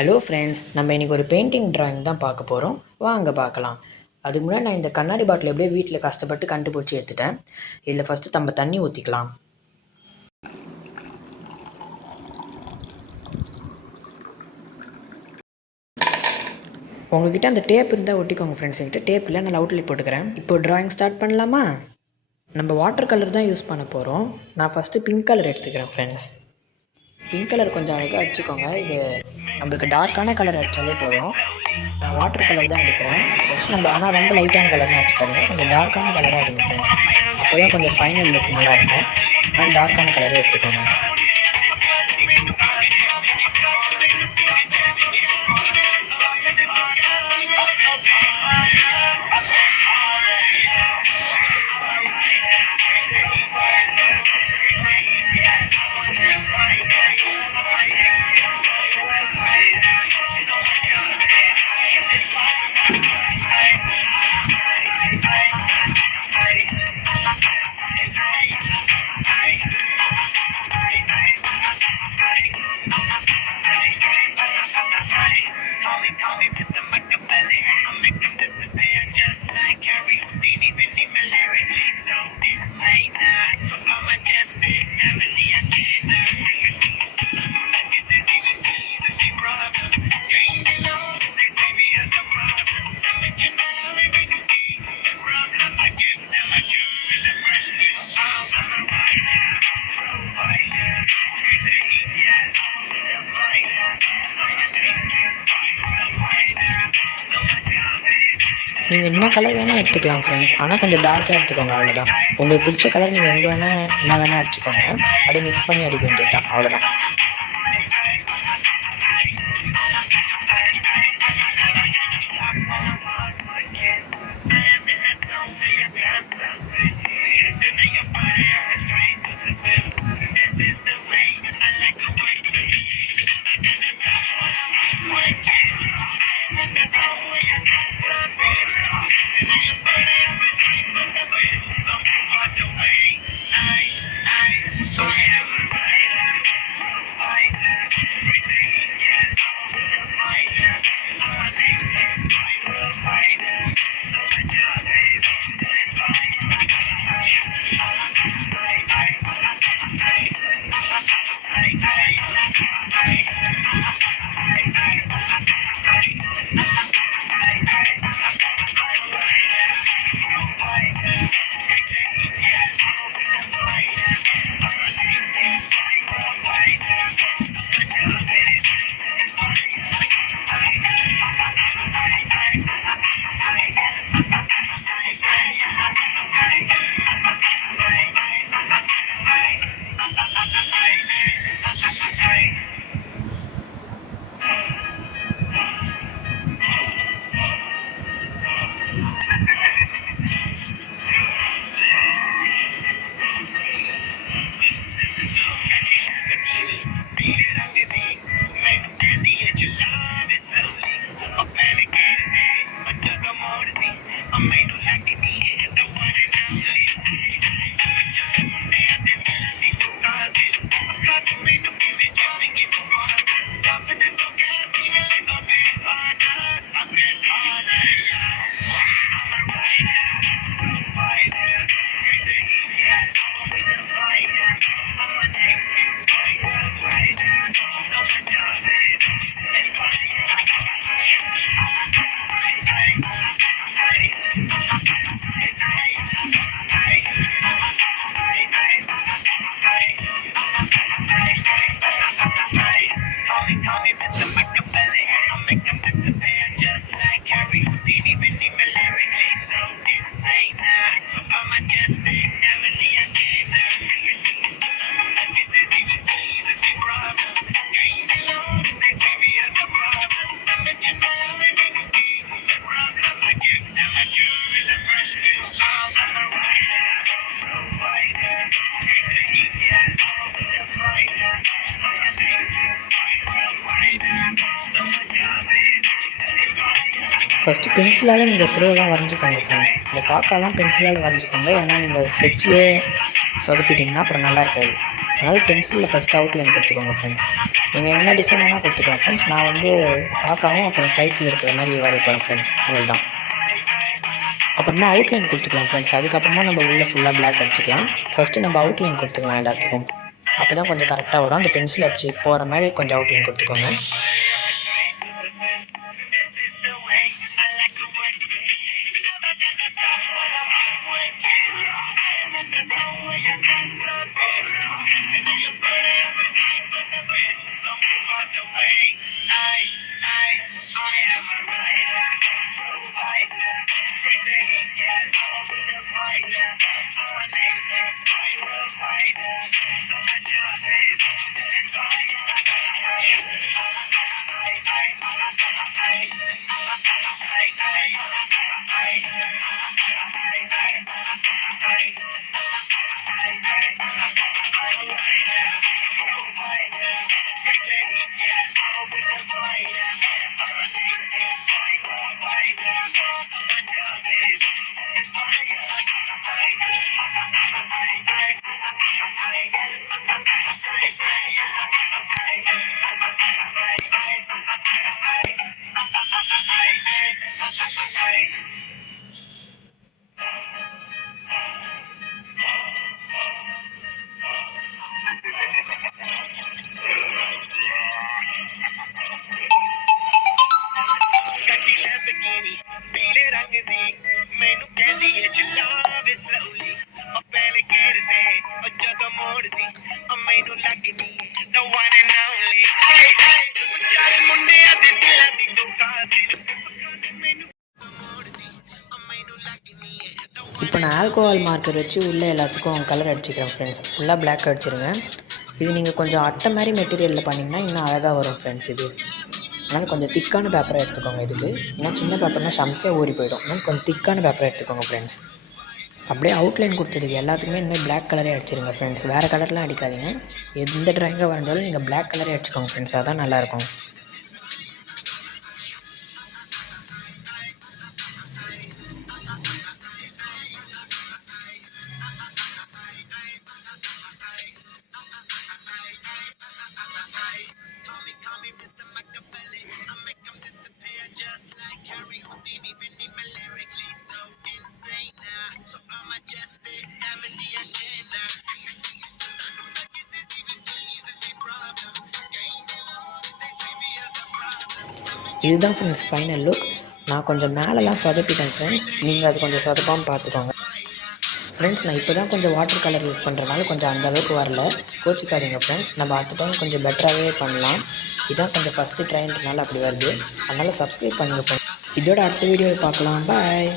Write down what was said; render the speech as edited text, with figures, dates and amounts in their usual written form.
Hello friends, நம்ம இன்றைக்கி ஒரு பெயிண்டிங் ட்ராயிங் தான் பார்க்க போகிறோம். வாங்க பார்க்கலாம். அதுக்கு முன்னாடி நான் இந்த கண்ணாடி பாட்டில் எப்படியோ வீட்டில் கஷ்டப்பட்டு கண்டுபிடிச்சி எடுத்துட்டேன். இதில் ஃபஸ்ட்டு நம்ம தண்ணி ஊற்றிக்கலாம். உங்கள்கிட்ட அந்த டேப் இருந்தால் ஒட்டிக்கோங்க ஃப்ரெண்ட்ஸ். என்கிட்ட டேப் இல்லை, நான் அவுட்லைன் போட்டுக்கிறேன். இப்போ ட்ராயிங் ஸ்டார்ட் பண்ணலாமா? நம்ம வாட்டர் கலர் தான் யூஸ் பண்ண போகிறோம். நான் ஃபஸ்ட்டு பிங்க் கலர் எடுத்துக்கிறேன் ஃப்ரெண்ட்ஸ். பிங்க் கலர் கொஞ்சம் அழகாக அடிச்சுக்கோங்க. இது நம்மளுக்கு டார்க்கான கலர் அடித்தாலே போதும். நான் வாட்டர் கலர் தான் எடுக்கிறேன். ஃபஸ்ட் நம்ம ஆனால் ரொம்ப லைட்டான கலர்னு அடிச்சுக்காதீங்க, கொஞ்சம் டார்க்கான கலராக அடிங்க ஃப்ரெண்ட்ஸ். அப்போ தான் கொஞ்சம் ஃபைனல் லுக் நல்லாயிருக்கும். ஆனால் டார்க்கான கலரே எடுத்துக்கோங்க. நீங்கள் என்ன கலர் வேணால் எடுத்துக்கலாம் ஃப்ரெண்ட்ஸ், ஆனால் கொஞ்சம் டார்க்காக எடுத்துக்கோங்க. அவ்வளோதான். உங்களுக்கு பிடிச்ச கலர் நீங்கள் எங்கே வேணால் என்ன வேணால் அடிச்சுக்கோங்க. அப்படியே மிக்ஸ் பண்ணி அடிக்க வேண்டியது தான், அவ்வளோதான். ஃபஸ்ட்டு பென்சிலால் நீங்கள் த்ரோலாம் வரைஞ்சிக்கோங்க ஃப்ரெண்ட்ஸ். இந்த காக்காலாம் பென்சிலால் வரைஞ்சிக்கோங்க. ஏன்னா நீங்கள் ஸ்கெட்சிலே சொதப்பிட்டிங்கன்னா அப்புறம் நல்லா இருக்காது. அதனால் பென்சிலில் ஃபஸ்ட்டு அவுட்லைன் கொடுத்துக்கோங்க ஃப்ரெண்ட்ஸ். நீங்கள் என்ன டிசைன் வேணால் கொடுத்துக்கலாம் ஃப்ரெண்ட்ஸ். நான் வந்து காக்காவும் அப்புறம் சைக்கிள் இருக்கிற மாதிரி வரைப்பேன் ஃப்ரெண்ட்ஸ். அவ்வளோதான். அப்புறமா அவுட்லைன் கொடுத்துக்கலாம் ஃப்ரெண்ட்ஸ். அதுக்கப்புறமா நம்ம உள்ளே ஃபுல்லாக பிளாக் அடிச்சிக்கலாம். ஃபஸ்ட்டு நம்ம அவுட்லைன் கொடுத்துக்கலாம் எல்லாத்துக்கும். அப்போ தான் கொஞ்சம் கரெக்டாக வரும். அந்த பென்சில் அடிச்சு போகிற மாதிரி கொஞ்சம் அவுட்லைன் கொடுத்துக்கோங்க. இப்போ நான் ஆல்கோஹால் மார்க்கர் வச்சு உள்ளே எல்லாத்துக்கும் கலர் அடிச்சுக்கிறேன் ஃப்ரெண்ட்ஸ். ஃபுல்லாக பிளாக் அடிச்சிருங்க. இது நீங்கள் கொஞ்சம் அட்டை மாதிரி மெட்டீரியலில் பண்ணிங்கன்னா இன்னும் அழகாக வரும் ஃப்ரெண்ட்ஸ். இது அதனால் கொஞ்சம் திக்கான பேப்பரை எடுத்துக்கோங்க இதுக்கு. ஏன்னா சின்ன பேப்பர்னால் சமத்தியாக ஊறி போயிடும். அதனால் கொஞ்சம் திக்கான பேப்பரை எடுத்துக்கோங்க ஃப்ரெண்ட்ஸ். அப்படியே அவுட்லைன் கொடுத்ததுக்கு எல்லாத்துக்குமே இனிமேல் பிளாக் கலரே அடிச்சிருங்க ஃப்ரெண்ட்ஸ். வேறு கலர்லாம் அடிக்காதீங்க. எந்த ட்ராயிங்காக வரைஞ்சாலும் நீங்கள் பிளாக் கலரே அடிச்சுக்கோங்க ஃப்ரெண்ட்ஸ். அதான் நல்லாயிருக்கும். இதுதான் ஃப்ரெண்ட்ஸ் ஃபைனல் லுக். நான் கொஞ்சம் மேலெலாம் சொதப்பிட்டேன் ஃப்ரெண்ட்ஸ். நீங்கள் அது கொஞ்சம் சொதப்பாமல் பார்த்துக்கோங்க ஃப்ரெண்ட்ஸ். நான் இப்போ தான் கொஞ்சம் வாட்டர் கலர் யூஸ் பண்ணுறதுனால கொஞ்சம் அந்தளவுக்கு வரல, கோச்சிக்காதீங்க ஃப்ரெண்ட்ஸ். நம்ம அடுத்த டைம் கொஞ்சம் பெட்டராகவே பண்ணலாம். இதான் கொஞ்சம் ஃபஸ்ட்டு ட்ரைன்றனால அப்படி வருது. அதனால் சப்ஸ்கிரைப் பண்ணுங்கள் ஃப்ரெண்ட்ஸ். இதோட அடுத்த வீடியோவை பார்க்கலாம். பாய்.